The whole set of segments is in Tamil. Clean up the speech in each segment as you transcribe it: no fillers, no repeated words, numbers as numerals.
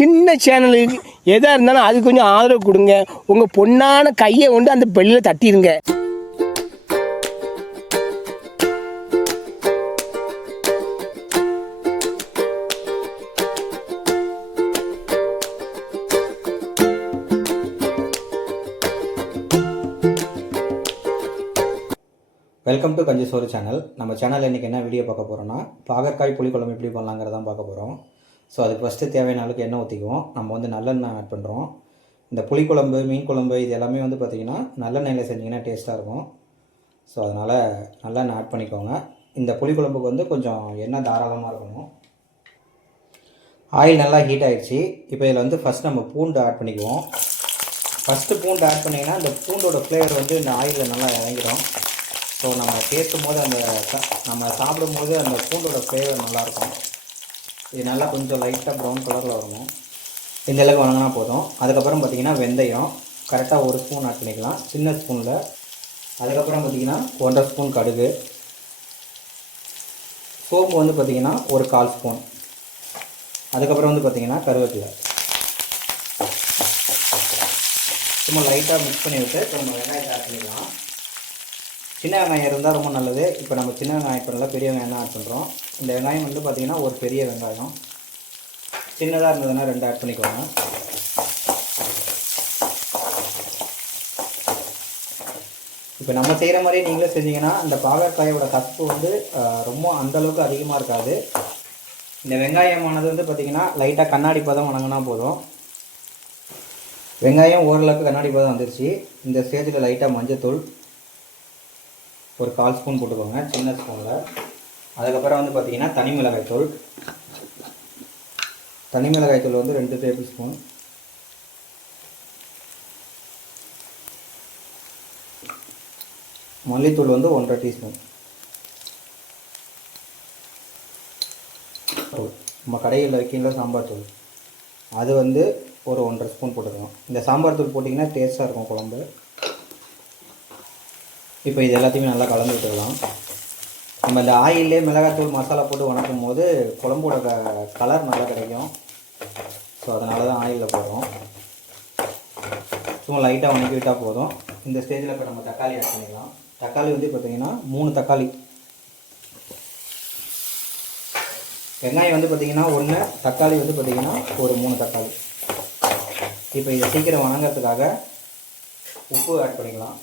சின்ன சேனலுக்கு எதாக இருந்தாலும் அது கொஞ்சம் ஆதரவு கொடுங்க. உங்கள் பொண்ணான கையை கொண்டு அந்த பெல்லில் தட்டிடுங்க. வெல்கம் டு கஞ்சி சோறு சேனல். நம்ம சேனலில் இன்றைக்கி என்ன வீடியோ பார்க்க போகிறோன்னா, பாகற்காய் புளிக்குழம்பு எப்படி பண்ணலாங்கிறதான் பார்க்க போகிறோம். ஸோ அதுக்கு ஃபஸ்ட்டு தேவையான அளவுக்கு எண்ணெய் ஊற்றிக்குவோம். நம்ம வந்து நல்லெண்ணெய் ஆட் பண்ணுறோம். இந்த புளிக்குழம்பு, மீன் குழம்பு இது எல்லாமே வந்து பார்த்திங்கன்னா நல்லெண்ணெயில் செஞ்சிங்கன்னா டேஸ்ட்டாக இருக்கும். ஸோ அதனால் நல்லெண்ணெய் ஆட் பண்ணிக்கோங்க. இந்த புளிக்குழம்புக்கு வந்து கொஞ்சம் எண்ணெய் தாராளமாக இருக்கணும். ஆயில் நல்லா ஹீட் ஆகிடுச்சு. இப்போ இதில் வந்து ஃபஸ்ட் நம்ம பூண்டு ஆட் பண்ணிக்குவோம். ஃபஸ்ட்டு பூண்டு ஆட் பண்ணிங்கன்னா இந்த பூண்டோட ஃப்ளேவர் வந்து இந்த ஆயிலில் நல்லா இறங்கிடும். ஸோ நம்ம சேர்க்கும் போது நம்ம சாப்பிடும்போது அந்த பூண்டோட ஃப்ளேவர் நல்லாயிருக்கும். இது நல்லா கொஞ்சம் லைட்டாக ப்ரௌன் கலரில் வரணும். இந்த அளவுக்கு வணங்கினா போதும். அதுக்கப்புறம் பார்த்திங்கன்னா வெந்தயம் கரெக்டாக 1 ஸ்பூன் ஆட் பண்ணிக்கலாம், சின்ன ஸ்பூனில். அதுக்கப்புறம் பார்த்திங்கன்னா 1.5 ஸ்பூன் கடுகு, சோம்பு வந்து பார்த்திங்கன்னா 1/4 ஸ்பூன். அதுக்கப்புறம் வந்து பார்த்திங்கன்னா கருவேப்பிலை. சும்மா லைட்டாக மிக்ஸ் பண்ணி விட்டு இப்போ நம்ம வெங்காயத்தை ஆட் பண்ணிக்கலாம். சின்ன வெங்காயம் இருந்தால் ரொம்ப நல்லது. இப்போ நம்ம சின்ன வெங்காயம் பண்ணல, பெரிய வெங்காயம் ஆட் பண்ணுறோம். இந்த வெங்காயம் வந்து பார்த்திங்கன்னா ஒரு பெரிய வெங்காயம். சின்னதாக இருந்ததுன்னா 2 ஆட் பண்ணிக்கோங்க. இப்போ நம்ம செய்கிற மாதிரி நீங்களே செஞ்சிங்கன்னா அந்த பாகற்காயோட கசப்பு வந்து ரொம்ப அந்தளவுக்கு அதிகமாக இருக்காது. இந்த வெங்காயமானது வந்து பார்த்திங்கன்னா லைட்டாக கண்ணாடி பதம் வணங்கினா போதும். வெங்காயம் ஓரளவுக்கு கண்ணாடி பதம் வந்துருச்சு. இந்த ஸ்டேஜில் லைட்டாக மஞ்சத்தூள் ஒரு 1/4 ஸ்பூன் போட்டுக்கோங்க, சின்ன ஸ்பூனில். அதுக்கப்புறம் வந்து பார்த்திங்கன்னா தனி மிளகாய்த்தூள். தனி மிளகாய்த்தூள் வந்து 2 டேபிள் ஸ்பூன். மல்லித்தூள் வந்து 1.5 டீஸ்பூன். நம்ம கடையில் வைக்கிற சாம்பார் தூள் அது வந்து ஒரு 1.5 ஸ்பூன் போட்டுக்கணும். இந்த சாம்பார் தூள் போட்டிங்கன்னா டேஸ்ட்டாக இருக்கும் குழம்பு. இப்போ இது எல்லாத்தையுமே நல்லா கலந்து விட்டுக்கலாம். நம்ம இந்த ஆயிலே மிளகாத்தூள் மசாலா போட்டு வணக்கும் போது குழம்போட கலர் நல்லா கிடைக்கும். ஸோ அதனால தான் ஆயிலில் போடுறோம். சும்மா லைட்டாக வணக்கி விட்டால் போதும். இந்த ஸ்டேஜில் இப்போ நம்ம தக்காளி ஆட் பண்ணிக்கலாம். தக்காளி வந்து பார்த்திங்கன்னா 3 தக்காளி. வெங்காயம் வந்து பார்த்திங்கன்னா 1, தக்காளி வந்து பார்த்திங்கன்னா ஒரு 3 தக்காளி. இப்போ இதை சீக்கிரம் வணங்கிறதுக்காக உப்பு ஆட் பண்ணிக்கலாம்.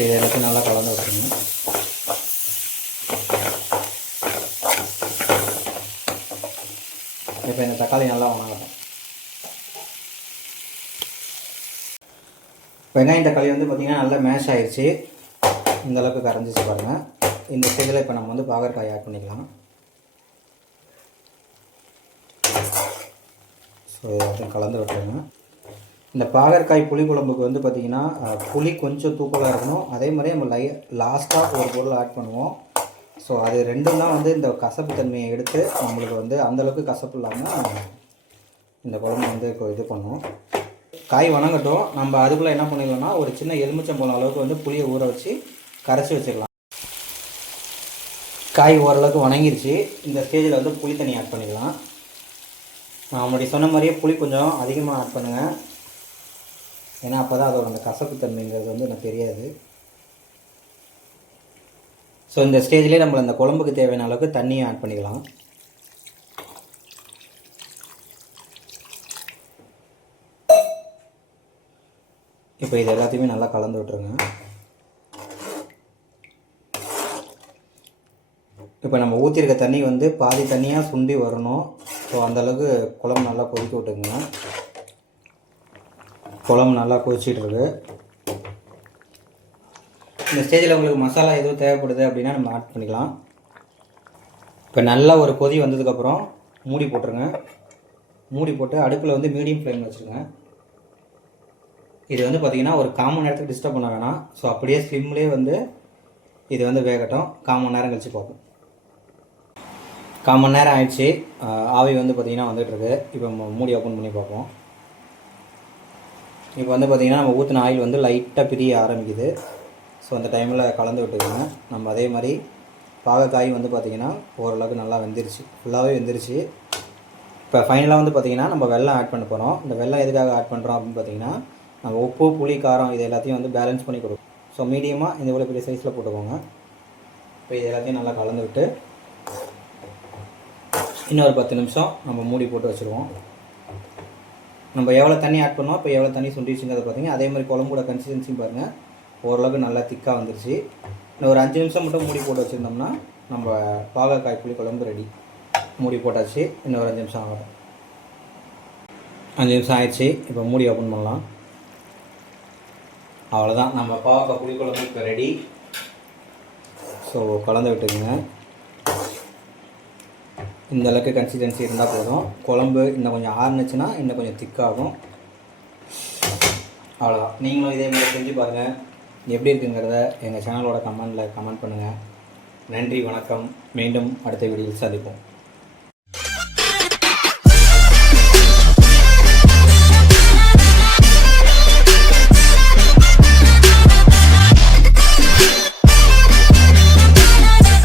இது எல்லாத்தையும் நல்லா கலந்து வச்சுருங்க. இப்போ இந்த தக்காளி நல்லா வணங்கட்டும். வெங்காயம் தக்காளி வந்து பார்த்திங்கன்னா நல்லா மேஷ் ஆகிடுச்சு. இந்தளவுக்கு கரைஞ்சிச்சு பாருங்கள். இந்த ஸ்டேஜில் இப்போ நம்ம வந்து பாகற்காய் ஆட் பண்ணிக்கலாம். ஸோ எல்லாத்தையும் கலந்து விட்டுருங்க. இந்த பாகற்காய் புளி குழம்புக்கு வந்து பார்த்திங்கன்னா புளி கொஞ்சம் தூக்கலாக இருக்கணும். அதே மாதிரி நம்ம லாஸ்ட்டாக ஒரு பொருள் ஆட் பண்ணுவோம். ஸோ அது ரெண்டும் தான் வந்து இந்த கசப்பு தன்மையை எடுத்து நம்மளுக்கு வந்து அந்தளவுக்கு கசப்பு இல்லாமல் இந்த குழம்பு வந்து இது பண்ணும். காய் வணங்கட்டும். நம்ம அதுக்குள்ளே என்ன பண்ணிடலாம்னா ஒரு சின்ன எலுமிச்சம்பழம் அளவுக்கு வந்து புளியை ஊற வச்சு கரைச்சி வச்சுக்கலாம். காய் ஓரளவுக்கு வணங்கிருச்சு. இந்த ஸ்டேஜில் வந்து புளி தண்ணி ஆட் பண்ணிக்கலாம். நான் முன்னாடி சொன்ன மாதிரியே புளி கொஞ்சம் அதிகமாக ஆட் பண்ணுங்கள். ஏன்னா அப்போ தான் அதோட அந்த கசப்பு தன்மைங்கிறது வந்து எனக்கு தெரியாது. ஸோ இந்த ஸ்டேஜ்லேயே நம்ம அந்த குழம்புக்கு தேவையான அளவுக்கு தண்ணியை ஆட் பண்ணிக்கலாம். இப்போ இது எல்லாத்தையுமே நல்லா கலந்து விட்டுருங்க. இப்போ நம்ம ஊற்றிருக்க தண்ணி வந்து பாதி தண்ணியாக சுண்டி வரணும். ஸோ அந்தளவுக்கு குழம்பு நல்லா கொதிக்க விட்டுருங்க. குழம்பு நல்லா கொதிச்சிட்ருக்கு. இந்த ஸ்டேஜில் உங்களுக்கு மசாலா எதுவும் தேவைப்படுது அப்படின்னா நம்ம ஆட் பண்ணிக்கலாம். இப்போ நல்லா ஒரு கொதி வந்ததுக்கப்புறம் மூடி போட்டுருங்க. மூடி போட்டு அடுப்பில் வந்து மீடியம் ஃப்ளேமில் வச்சுருங்க. இது வந்து பார்த்திங்கன்னா ஒரு 1/4 மணி நேரத்துக்கு டிஸ்டர்ப் பண்ண வேணாம். ஸோ அப்படியே ஸ்லிம்லேயே வந்து இது வந்து வேகட்டும். 1/4 மணி நேரம் கழித்து பார்ப்போம். 1/4 மணி நேரம் ஆயிடுச்சு. ஆவி வந்து பார்த்திங்கன்னா வந்துட்டுருக்கு. இப்போ மூடி ஓப்பன் பண்ணி பார்ப்போம். இப்போ வந்து பார்த்திங்கன்னா நம்ம ஊற்றின ஆயில் வந்து லைட்டாக பிரிய ஆரம்பிக்குது. ஸோ அந்த டைமில் கலந்து விட்டுக்கோங்க. நம்ம அதே மாதிரி பாகக்காய் வந்து பார்த்திங்கன்னா ஓரளவுக்கு நல்லா வெந்துருச்சு, ஃபுல்லாகவே வெந்துருச்சு. இப்போ ஃபைனலாக வந்து பார்த்திங்கன்னா நம்ம வெல்லம் ஆட் பண்ண போகிறோம். இந்த வெல்லம் எதுக்காக ஆட் பண்ணுறோம் அப்படின்னு பார்த்திங்கன்னா, நம்ம உப்பு, புளி, காரம் இது எல்லாத்தையும் வந்து பேலன்ஸ் பண்ணி கொடுக்கும். ஸோ மீடியமாக இந்த இவ்வளோ பெரிய சைஸில் போட்டுக்கோங்க. இப்போ இது எல்லாத்தையும் நல்லா கலந்து விட்டு இன்னொரு 10 நிமிஷம் நம்ம மூடி போட்டு வச்சுருவோம். நம்ம எவ்வளோ தண்ணி ஆட் பண்ணோம், இப்போ எவ்வளோ தண்ணி சுண்டிச்சுங்கிறத பார்த்தீங்கன்னா அதே மாதிரி குழம்போட கன்சிஸ்டன்சியும் பாருங்கள் ஓரளவுக்கு நல்லா திக்காக வந்துருச்சு. இன்னும் ஒரு 5 நிமிஷம் மட்டும் மூடி போட்டு வச்சுருந்தோம்னா நம்ம பாகக்காய் புளி குழம்பு ரெடி. மூடி போட்டாச்சு, இன்னும் ஒரு 5 நிமிஷம் ஆகும். 5 நிமிஷம் ஆயிடுச்சு. இப்போ மூடி ஓப்பன் பண்ணலாம். அவ்வளோதான், நம்ம பாகக்காய் புளி குழம்பு இப்போ ரெடி. ஸோ கலந்து விட்டுக்குங்க. இந்த அளவுக்கு கன்சிஸ்டன்சி இருந்தால் போதும். குழம்பு இன்னும் கொஞ்சம் ஆறுனுச்சுன்னா இன்னும் கொஞ்சம் திக்காகும். அவ்வளோதான். நீங்களும் இதே மாதிரி செஞ்சு பாருங்கள். எப்படி இருக்குங்கிறத எங்கள் சேனலோட கமெண்ட் பண்ணுங்கள். நன்றி, வணக்கம். மீண்டும் அடுத்த வீடியோவில் சந்திப்போம்.